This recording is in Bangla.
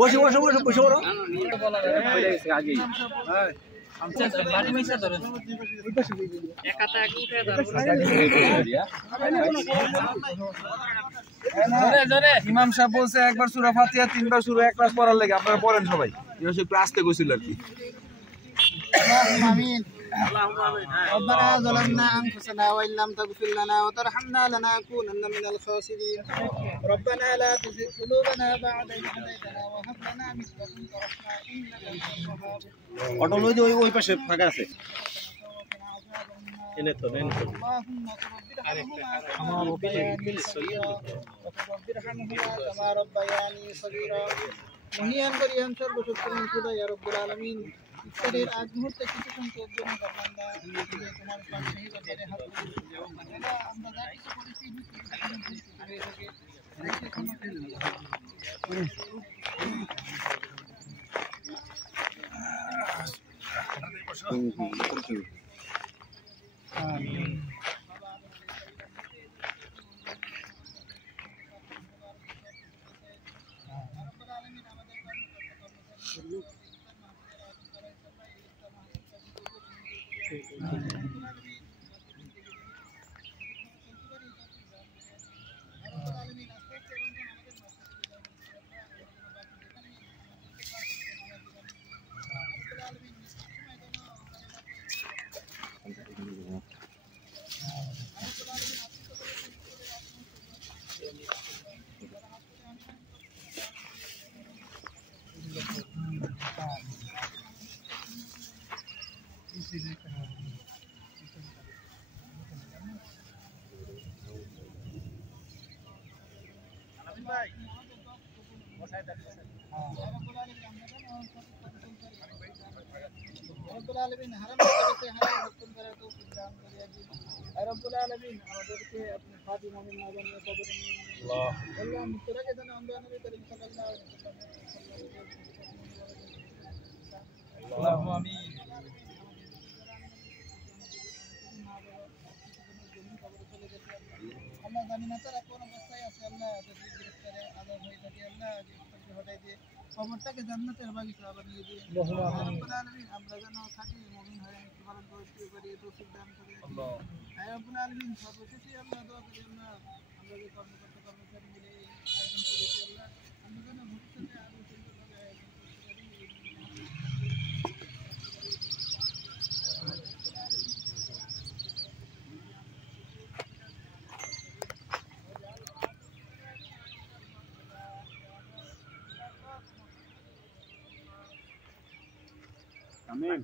বসে বসে বসে বসে বলো ইমাম সাহেব বলছে একবার সূরা ফাতিহা তিনবার সূরা ইখলাস পড়ার লাগে আপনারা পড়েন সবাই একটু আসতে কইছিল আর কি آمين ربنا ظلمنا أنفسنا وإن لم تغفر لنا وترحمنا لنكونن من الخاسرين ربنا لا تزغ قلوبنا بعد إذ هديتنا وهب لنا من لدنك رحمة إنك أنت الوهاب অটো লই ওই পাশে ফাঁকা আছে এনে তো اللهم رب ارحمهما كما ربياني صغيرا মহিয়ান করিয়ান সর্বশক্তিমান খুদা ইয়া রব্বুল আলামিন ইফতারের আগ মুহূর্তে কিছু সংখ্যক জনগণ বান্দা তোমার পাশে দরবারে হাত তুলে আমরা যা কিছু করেছি আমিন রব্বুল আলামিন হারাম করতে হারাম হুকুম করে তো দান করে দিন রব্বুল আলামিন আমাদেরকে আপনি ফাতিমা মিন নাজানিয়া কবর আল্লাহ আল্লাহ মুতরাকে জানা আমরা নবী করিম সাল্লাল্লাহু আলাইহি ওয়াসাল্লাম আল্লাহু আমিন আল্লাহ জানি না তারা কোন অবস্থায় আছে আল্লাহ যদি গ্রেফতারে আলাদা হয়ে থাকে আল্লাহ গ্রেফতারে হটাই দিয়ে কবরটাকে জান্নাতের বাগিচা বানিয়ে দিন রব্বুল আলামিন আমরা যেন খাঁটি মুমিন হয়ে মৃত্যুবরণ করতে পারি তৌফিক দান করেন আল্লাহ রব্বুল আলামিন সর্বশেষে আমরা দোয়া করি আল্লাহ আমরা যে কর্মকর্তা কর্মচারী মিলে আয়োজন করেছি আল্লাহ আমরা যেন ভবিষ্যতে আরো সুন্দরভাবে আয়োজন করতে পারি আমিন